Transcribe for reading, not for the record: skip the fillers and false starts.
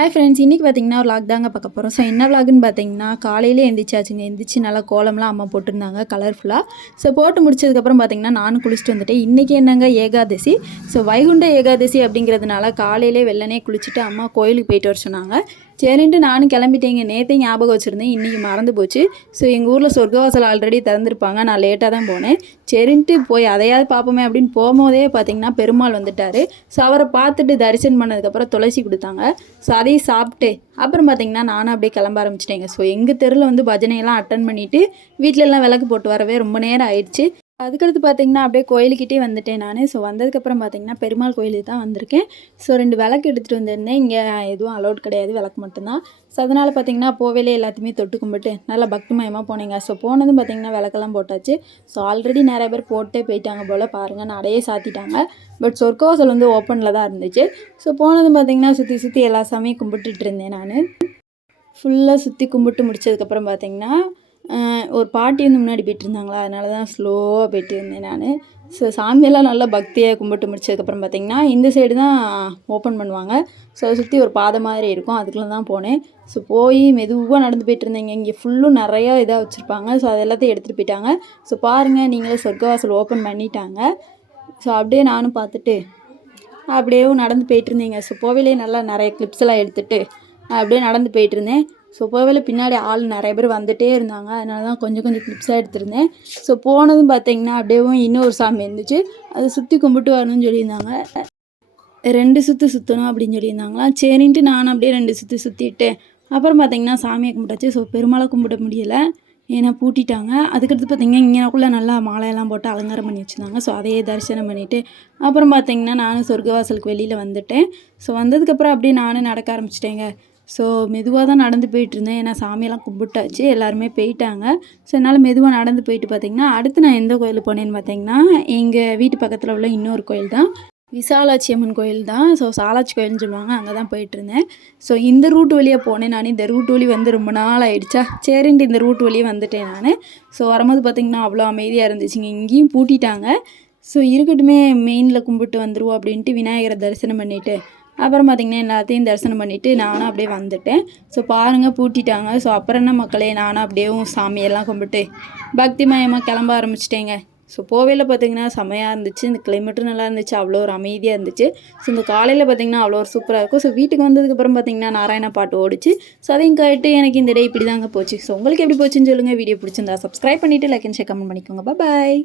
Hi friends, இன்றைக்கி பார்த்தீங்கன்னா ஒரு வ்ளாக் தாங்க பார்க்க போகிறோம். ஸோ என்ன வ்ளாக்னு பார்த்தீங்கன்னா, காலையிலே எந்திரிச்சாச்சுங்க. எந்திரிச்சு நல்லா கோலம்லாம் அம்மா போட்டிருந்தாங்க கலர்ஃபுல்லாக. ஸோ போட்டு முடிச்சதுக்கப்புறம் பார்த்தீங்கன்னா, நானும் குளிச்சுட்டு வந்துட்டேன். இன்றைக்கி என்னங்க ஏகாதசி. ஸோ வைகுண்ட ஏகாதசி அப்படிங்கிறதுனால காலையிலே வெள்ளனே குளிச்சுட்டு அம்மா கோயிலுக்கு போயிட்டு வர சொன்னாங்க. சரின்ட்டு நானும் கிளம்பிட்டேங்க. நேற்றே ஞாபகம் வச்சுருந்தேன், இன்றைக்கி மறந்து போச்சு. ஸோ எங்கள் ஊரில் சொர்க்கவாசல் ஆல்ரெடி திறந்துருப்பாங்க. நான் லேட்டாக தான் போனேன். சரின்ட்டு போய் அதையாவது பார்ப்போமே அப்படின்னு போகும்போதே பார்த்திங்கன்னா பெருமாள் வந்துட்டார். ஸோ அவரை பார்த்துட்டு தரிசனம் பண்ணதுக்கப்புறம் துளசி கொடுத்தாங்க. ஸோ அதையும் சாப்பிட்டு அப்புறம் பார்த்திங்கன்னா நானும் அப்படியே கிளம்ப ஆரம்பிச்சிட்டேங்க. ஸோ எங்கள் தெருவில் வந்து பஜனையெல்லாம் அட்டன் பண்ணிவிட்டு வீட்டிலலாம் விளக்கு போட்டு வரவே ரொம்ப நேரம் ஆயிடுச்சு. அதுக்கடுத்து பார்த்திங்கன்னா அப்படியே கோயிலுக்கிட்டே வந்துட்டேன் நான். ஸோ வந்ததுக்கப்புறம் பார்த்திங்கன்னா பெருமாள் கோயிலுக்கு தான் வந்திருக்கேன். ஸோ 2 விளக்கு எடுத்துகிட்டு வந்திருந்தேன். இங்கே எதுவும் அலோட் கிடையாது, விளக்கு மட்டும்தான். ஸோ அதனால் பார்த்திங்கன்னா போவேலே எல்லாத்தையுமே தொட்டு கும்பிட்டு நல்லா பக்திமயமாக போனேங்க. ஸோ போனதும் பார்த்திங்கன்னா விளக்கெல்லாம் போட்டாச்சு. ஸோ ஆல்ரெடி நிறைய பேர் போட்டே போயிட்டாங்க போல் பாருங்கள், நடையே சாத்திட்டாங்க. பட் சொர்க்கவாசல் வந்து ஓப்பனில் தான் இருந்துச்சு. ஸோ போனதும் பார்த்திங்கன்னா சுற்றி சுற்றி எல்லா சாமியும் கும்பிட்டுட்டு இருந்தேன் நான். ஃபுல்லாக சுற்றி கும்பிட்டு முடிச்சதுக்கப்புறம் பார்த்திங்கன்னா ஒரு பாட்டி வந்து முன்னாடி போயிட்டு இருந்தாங்களா, அதனால தான் ஸ்லோவாக போயிட்டு இருந்தேன் நான். ஸோ சாமியெல்லாம் நல்லா பக்தியாக கும்பிட்டு முடிச்சதுக்கப்புறம் பார்த்திங்கன்னா இந்த சைடு தான் ஓப்பன் பண்ணுவாங்க. ஸோ அதை சுற்றி ஒரு பாதை மாதிரி இருக்கும், அதுக்குள்ளே தான் போனேன். ஸோ போய் மெதுவாக நடந்து போயிட்டு இருந்தேங்க. இங்கே ஃபுல்லும் நிறையா இதாக வச்சுருப்பாங்க. ஸோ அது எல்லாத்தையும் எடுத்துகிட்டு போயிட்டாங்க. ஸோ பாருங்கள், நீங்களே சொர்க்கவாசல் ஓப்பன் பண்ணிட்டாங்க. ஸோ அப்படியே நானும் பார்த்துட்டு அப்படியே நடந்து போயிட்டு இருந்தேங்க. ஸோ போவிலே நல்லா நிறைய கிளிப்ஸ் எல்லாம் எடுத்துகிட்டு அப்படியே நடந்து போயிட்டு இருந்தேன். ஸோ போகவே பின்னாடி ஆள் நிறைய பேர் வந்துகிட்டே இருந்தாங்க. அதனால தான் கொஞ்சம் கொஞ்சம் கிளிப்ஸாக எடுத்திருந்தேன். ஸோ போனதும் பார்த்திங்கன்னா அப்படியே இன்னொரு சாமி இருந்துச்சு, அதை சுற்றி கும்பிட்டு வரணும்னு சொல்லியிருந்தாங்க. 2 சுற்று சுற்றணும் அப்படின்னு சொல்லியிருந்தாங்களா. சரின்ட்டு நானும் அப்படியே 2 சுற்றி சுற்றிட்டேன். அப்புறம் பார்த்திங்கன்னா சாமியை கும்பிட்டாச்சு. ஸோ பெருமாளை கும்பிட முடியலை, ஏன்னா பூட்டிட்டாங்க. அதுக்கடுத்து பார்த்திங்கன்னா இங்கேக்குள்ளே நல்லா மாலையெல்லாம் போட்டு அலங்காரம் பண்ணி வச்சுருந்தாங்க. ஸோ அதையே தரிசனம் பண்ணிவிட்டு அப்புறம் பார்த்திங்கன்னா நானும் சொர்க்கவாசலுக்கு வெளியில் வந்துட்டேன். ஸோ வந்ததுக்கப்புறம் அப்படியே நானும் நடக்க ஆரம்பிச்சிட்டேங்க. ஸோ மெதுவாக தான் நடந்து போயிட்டுருந்தேன், ஏன்னா சாமியெல்லாம் கும்பிட்டாச்சு, எல்லாருமே போயிட்டாங்க. ஸோ என்னால் மெதுவாக நடந்து போயிட்டு பார்த்திங்கன்னா அடுத்து நான் எந்த கோயிலுக்கு போனேன்னு பார்த்திங்கன்னா எங்கள் வீட்டு பக்கத்தில் உள்ள இன்னொரு கோயில் தான், விசாலாட்சி அம்மன் கோயில் தான். ஸோ சாலாட்சி கோயில்னு சொல்லுவாங்க, அங்கே தான் போயிட்டுருந்தேன். ஸோ இந்த ரூட் வழியாக போனேன் நான். இந்த ரூட் வழி வந்து ரொம்ப நாள் ஆகிடுச்சா, சரின்ட்டு இந்த ரூட் வழியே வந்துட்டேன் நான். ஸோ வரும்போது பார்த்திங்கன்னா அவ்வளோ அமைதியாக இருந்துச்சுங்க. இங்கேயும் பூட்டிட்டாங்க. ஸோ இருக்கட்டுமே, மெயினில் கும்பிட்டு வந்துடுவோம் அப்படின்ட்டு விநாயகரை தரிசனம் பண்ணிவிட்டு அப்புறம் பார்த்திங்கன்னா எல்லாத்தையும் தரிசனம் பண்ணிவிட்டு நானும் அப்படியே வந்துட்டேன். ஸோ பாருங்கள், பூட்டிட்டாங்க. ஸோ அப்புறம் என்ன மக்களே, நானும் அப்படியேவும் சாமியெல்லாம் கும்பிட்டு பக்திமயமாக கிளம்ப ஆரம்பிச்சிட்டேங்க. ஸோ போவையில் பார்த்திங்கன்னா செமையாக இருந்துச்சு. இந்த கிளைமேட்டும் நல்லா இருந்துச்சு, அவ்வளோ ஒரு அமைதியாக இருந்துச்சு. ஸோ இந்த காலையில் பார்த்திங்கன்னா அவ்வளோ ஒரு சூப்பராக இருக்கும். ஸோ வீட்டுக்கு வந்ததுக்கப்புறம் பார்த்திங்கன்னா நாராயணா பாட்டு ஓடிச்சு. ஸோ அதையும் கேட்டு எனக்கு இந்த டே இப்படி தாங்க போச்சு. ஸோ உங்களுக்கு எப்படி போச்சுன்னு சொல்லுங்கள். வீடியோ பிடிச்சிருந்தா சப்ஸ்கிரைப் பண்ணிவிட்டு லைக் அண்ட் ஷேர் கமெண்ட் பண்ணிக்கோங்க. பாய்.